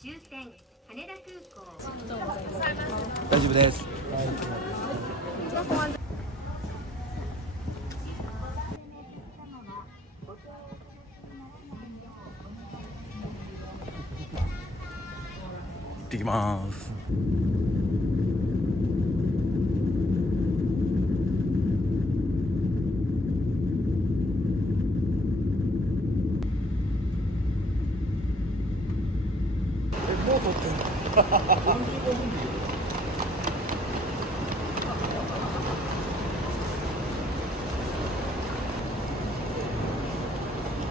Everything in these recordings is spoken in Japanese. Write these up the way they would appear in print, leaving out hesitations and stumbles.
終点羽田空港。大丈夫です。行ってきます。もう撮ってんの45分で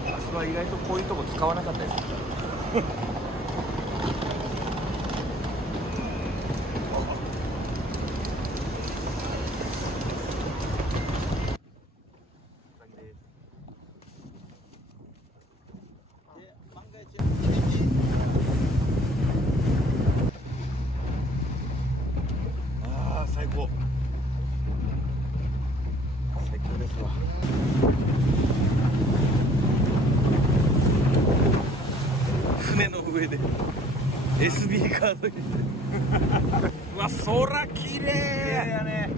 明日は意外とこういうとこ使わなかったです最高ですわ。船の上で SD カード入れてうわ、空きれいやね。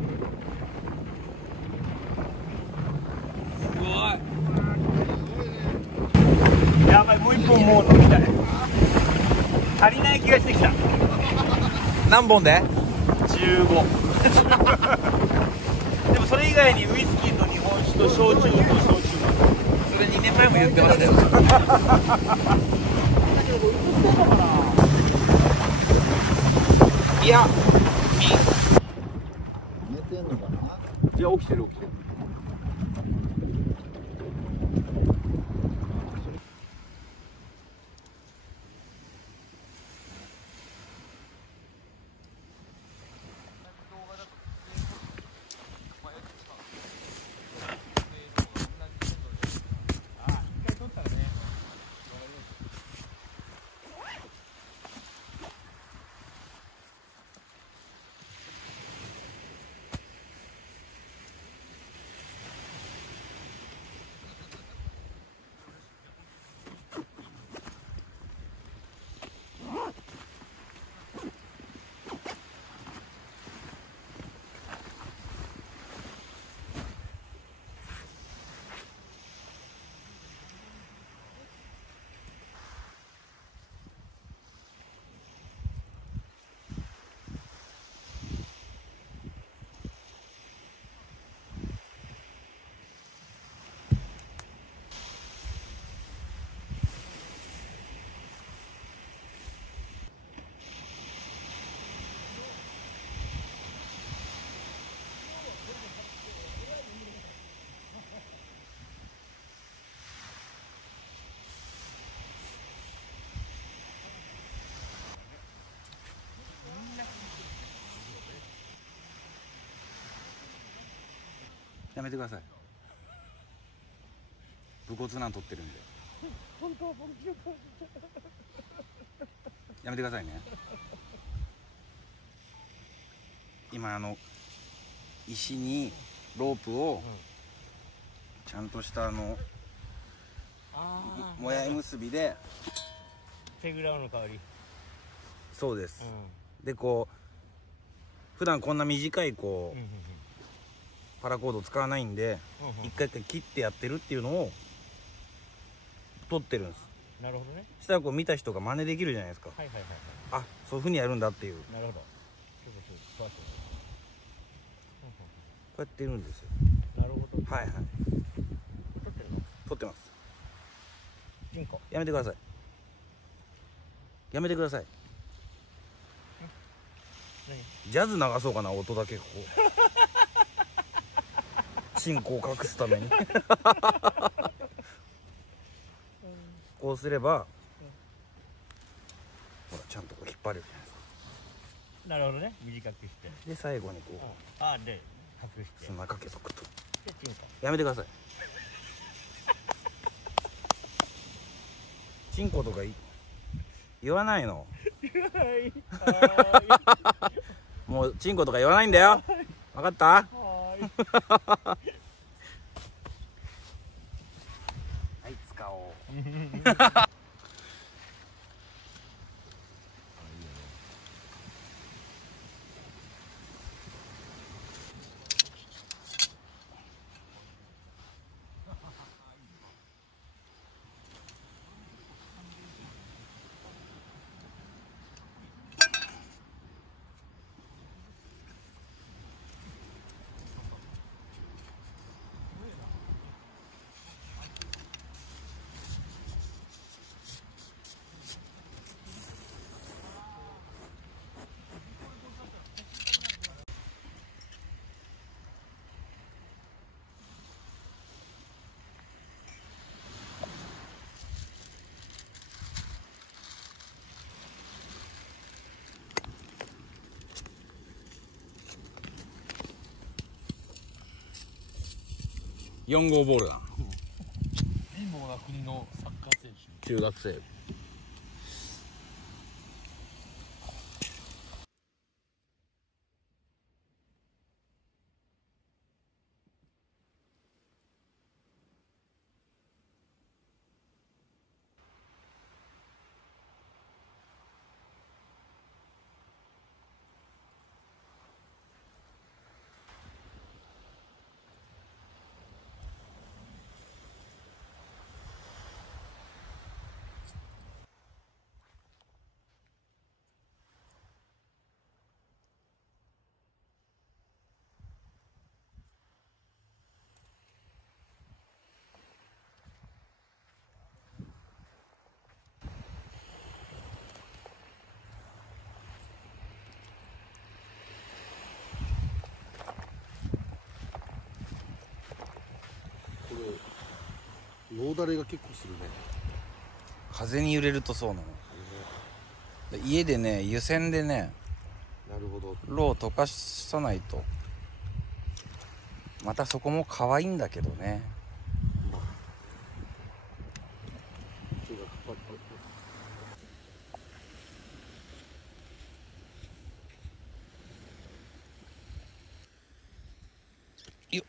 すごい。やばい、もう一本もう飲みたい。足りない気がしてきた。何本で？15でもそれ以外にウイスキーと日本酒と焼酎と焼酎、それ2年前も言ってましたよいや、寝てんのかな。いや、起きてる起きてる。やめてください。武骨なん取ってるんでやめてくださいね。今石にロープをちゃんとしたもやい結びでペグラウの代わり。そうです、でこう普段こんな短いこう、パラコード使わないんで、一回一回切ってやってるっていうのを撮ってるんです。なるほどね。したらこう見た人が真似できるじゃないですか。はいはいはい。あ、そういうふうにやるんだっていう。なるほど。こうやってるんですよ。なるほど。はいはい。撮ってるの？撮ってます。チンコ。やめてください。やめてください。ジャズ流そうかな、音だけこう。チンコを隠すためにこうすれば、ほらちゃんとこう引っ張れるじゃないですか。なるほどね。短くして。で最後にこう、で隠して。砂かけとくと。でチンコ。やめてください。チンコとか言わないの。もうチンコとか言わないんだよ。分かった？はい、使おう。4号ボールだ。貧乏な国のサッカー選手。中学生。よだれが結構するね。風に揺れるとそうなの。家でね、湯煎でね、なるほど。ろを溶かさないと。またそこも可愛いんだけどね。よっ。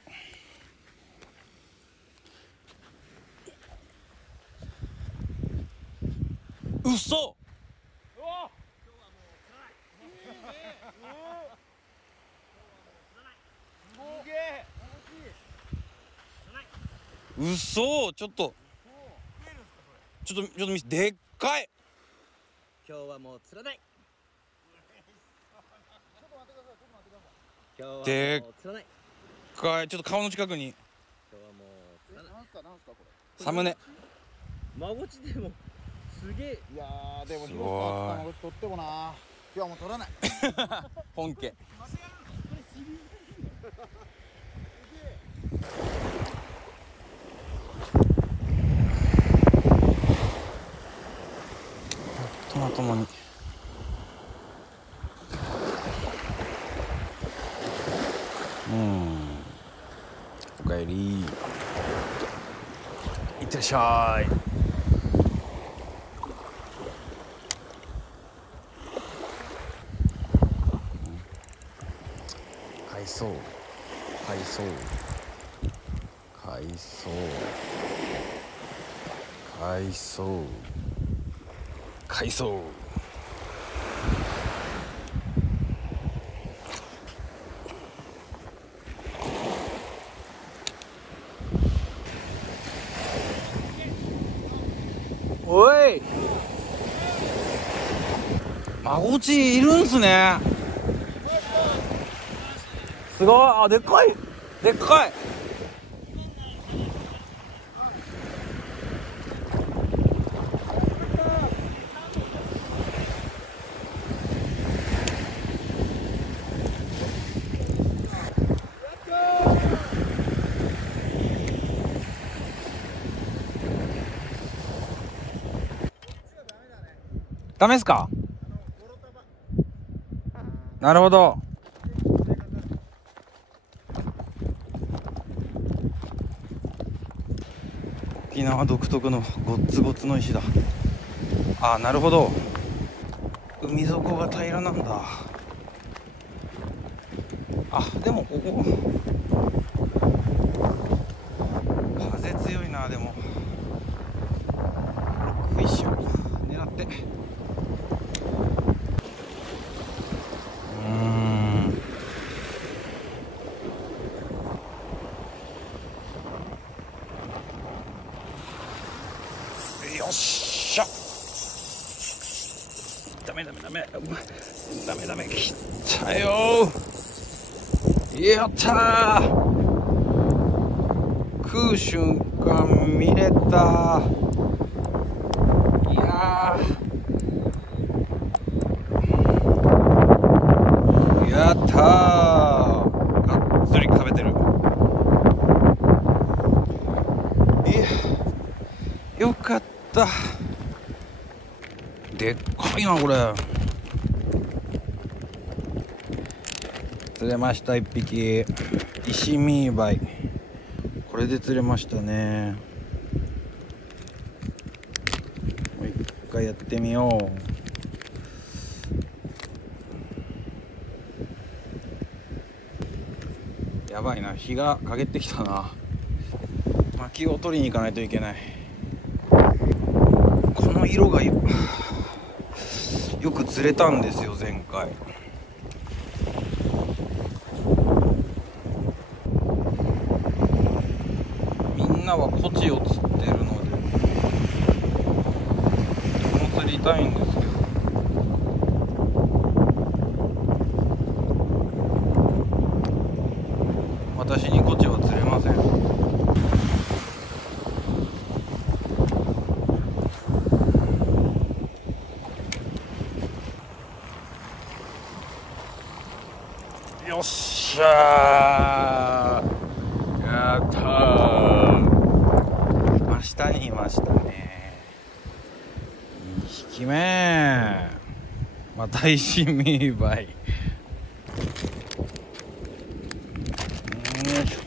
うそ。うそ。ちょっと見せて。でっかい。今日はもう釣らない。今日はもうでっ釣らない。かい。ちょっと顔の近くに。今日はもう釣らない。なんすかこれ。サムネ。マゴチでもすげえ。いやーでもすごい広川卵取ってもな。今日はもう取らない。本家。トマトもに。おかえり。いってらっしゃい。海藻おい、マゴチいるんすね。すごい。あ、でっかい。ダメですか。なるほど。沖縄独特のゴッツゴツの石だ。あ、なるほど。海底が平らなんだ。あ、でもここ風強いな。でもロックフィッシュ狙って。よっしゃ。ダメ切ったよ。やったー。食う瞬間見れた。いやー、やったー。がっつり食べてる。よかった。でっかいなこれ。釣れました。1匹。石ミーバイ。これで釣れましたね。もう一回やってみよう。やばいな、日が陰ってきたな。薪を取りに行かないといけない。この色がよく釣れたんですよ前回。みんなはコチを釣ってるので僕も釣りたいんですけど、私にコチは釣れません。よっしゃー、やったー、真下にいましたね。2匹目、また石見バイ。よいしょ、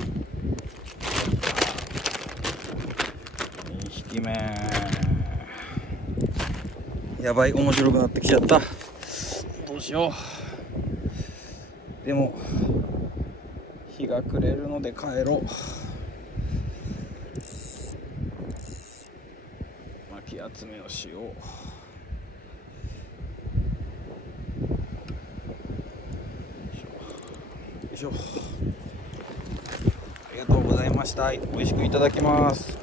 2匹目。やばい、面白くなってきちゃった。どうしよう。でも日が暮れるので帰ろう。巻き集めをしよう。よいしょ。ありがとうございました。美味しくいただきます。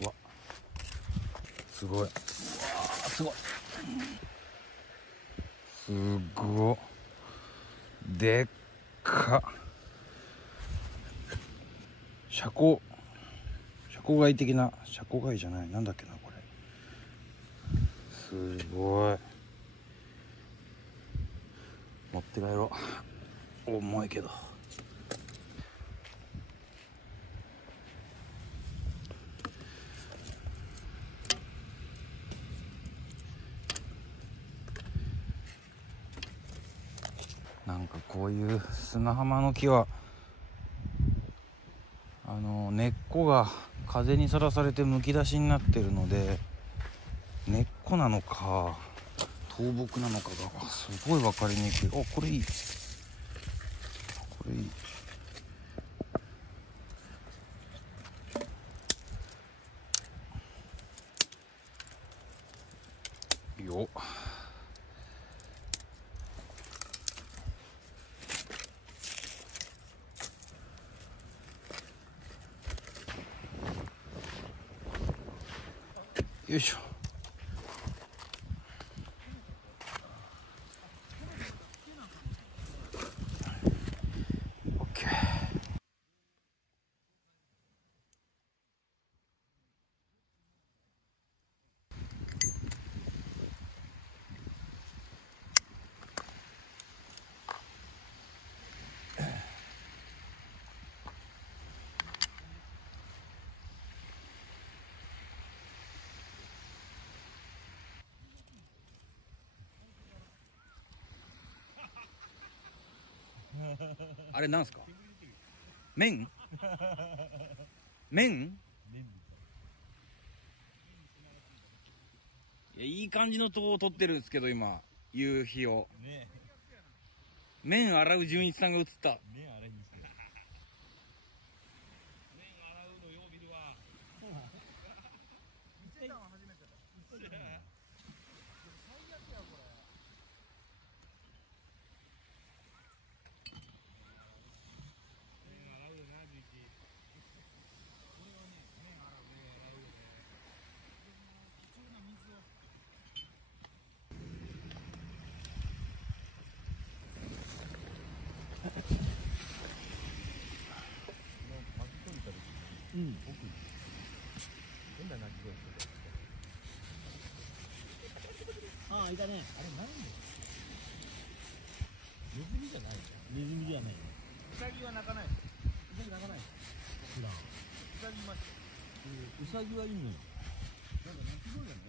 うわ、すごい。すごい。すごい。でっか。シャコ貝的な、シャコ貝じゃない、なんだっけなこれ。すごい。持って帰ろう。重いけど。なんかこういう砂浜の木は根っこが風にさらされてむき出しになってるので、根っこなのか倒木なのかがすごい分かりにくい。お、これいい、これいいよ。よいしょ。オッケー。あれなんすか？麺？麺？いい感じのとを撮ってるんですけど今夕日を。麺洗う純一さんが映った。麺洗いにして。麺洗うのよう見るわ。見せたの初めてだ。最悪やこれ。ああ、いたね。あれなんでネズミじゃない。ネズミじゃない。ウサギは鳴かない。ウサギ鳴かない。普段ウサギいました。ウサギはいんのよ。なんか鳴き声だね。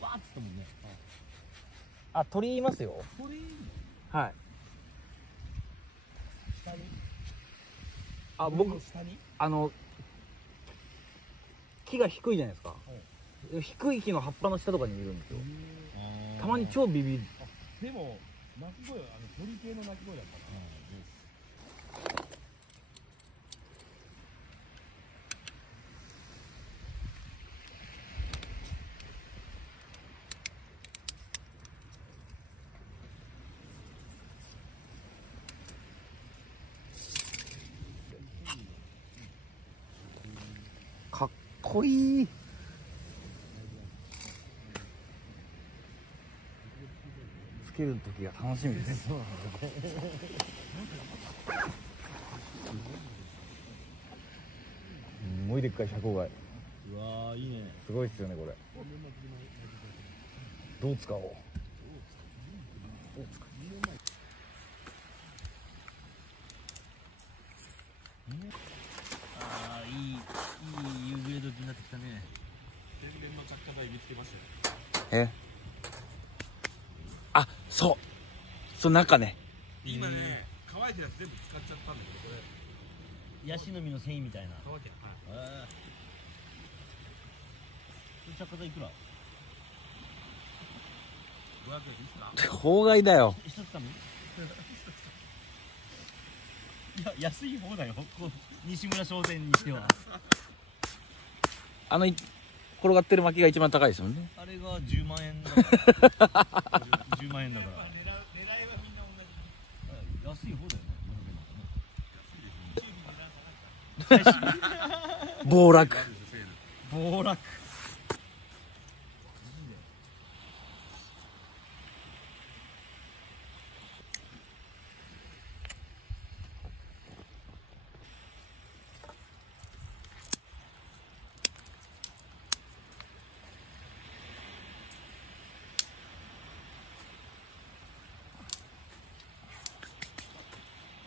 わーっつったもんね。あ、鳥いますよ。鳥いいはい。の下に。あ、僕下に。木が低いじゃないですか。低い木の葉っぱの下とかにいるんですよ。たまに超ビビる。でも鳴き声は鳥系の鳴き声だったな。かっこいい。つける時が楽しみです。すごいでっかい遮光蓋。うわー、いいね。すごいっすよねこれ。どう使おう。ああ、いい夕暮れ時になってきたね。天然の着火剤見つけましたよ。あ、そう中ね。今ね、乾いてるやつ全部使っちゃったんだけど、これヤシの実の繊維みたいな。乾け。はい。着火剤いくら500円いいっすか？法外だよ。一つ紙いや、安い方だよ、西村商店にしては。転がってる薪が一番高いですもんね。あれが10万円だから10万円だから。狙いはみんな同じ。安い方だよね。暴落。暴落。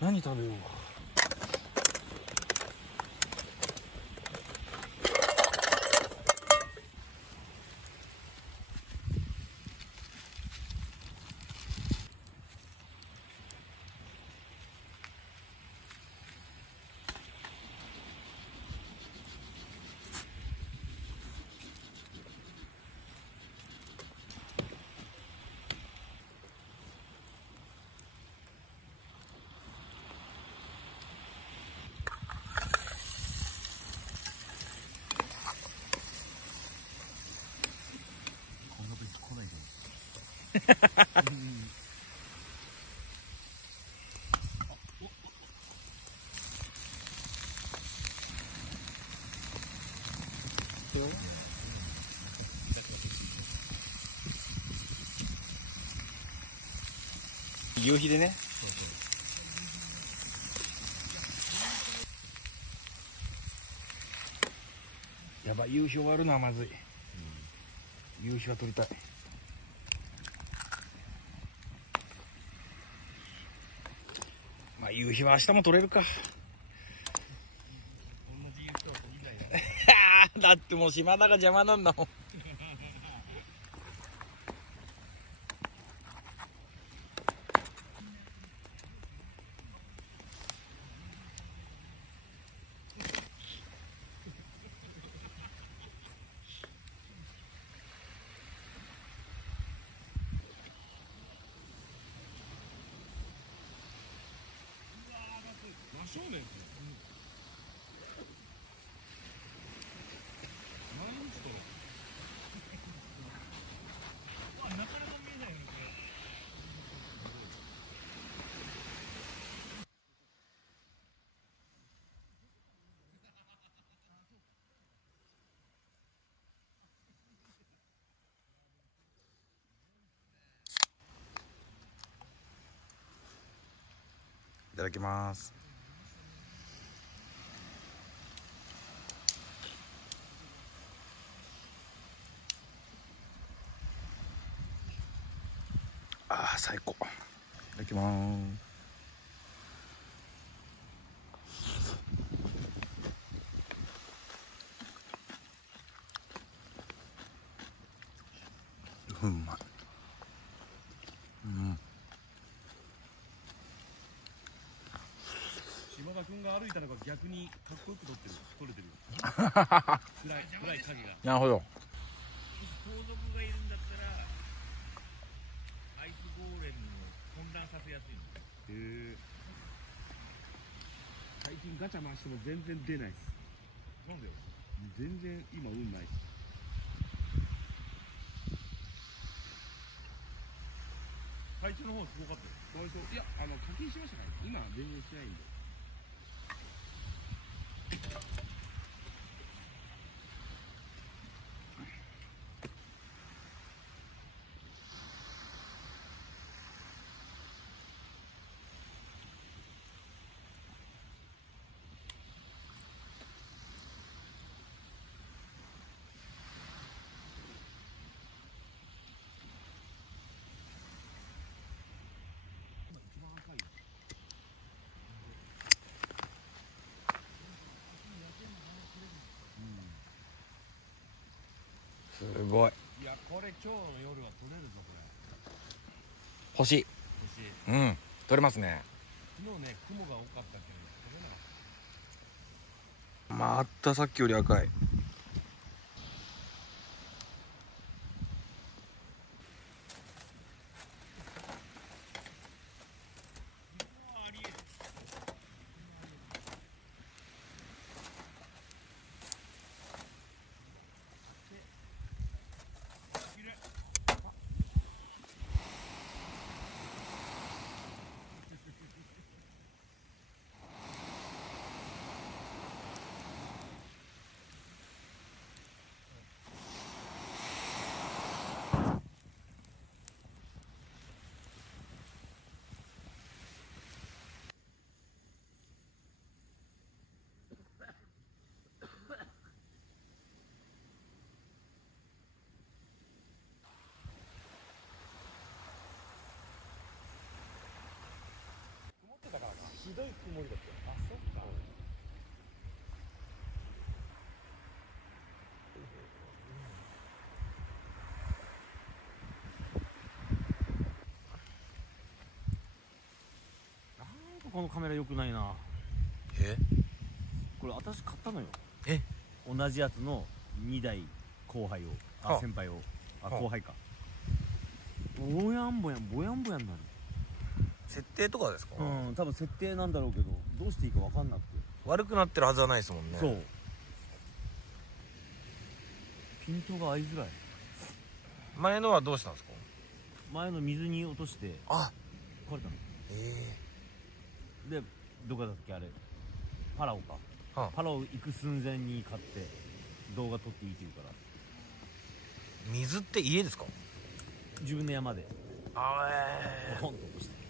何食べよう。夕日でね。やばい、夕日終わるのはまずい。夕日は撮りたい。まあ夕日は明日も撮れるか。だってもう島田が邪魔なんだもん。真正面。いただきます。ああ最高。いただきまーす。うまい。島田君が歩いたのが逆にかっこよく撮れてる暗い影が。なるほど。盗賊がいるんだったらアイスゴーレムを混乱させやすいの。最近ガチャ回しても全然出ないっす。なんだよ。全然今運ないっす。最初の方すごかったよ。いや課金しましたから今は全然してないんで。すごい。いやこれ今日の夜は撮れるぞこれ。欲しい。欲しい。うん。取れますね。昨日ね雲が多かったけど撮れなかった。またさっきより赤い。ひどい曇りだったよ。あ、そっか。なんかこのカメラ良くないな。え？これ私買ったのよ。え？同じやつの2台後輩を、はあ先輩を、はあ後輩か。ぼやんぼやんなる。設定とかですか？うん、多分設定なんだろうけど、どうしていいか分かんなくて。悪くなってるはずはないですもんね。そう。ピントが合いづらい。前のはどうしたんですか？前の水に落としてあ、壊れたの。で、どこだっけあれ、パラオか、はあ、パラオ行く寸前に買って動画撮っていいって言うから、水って家ですか？自分の山であポンと落として。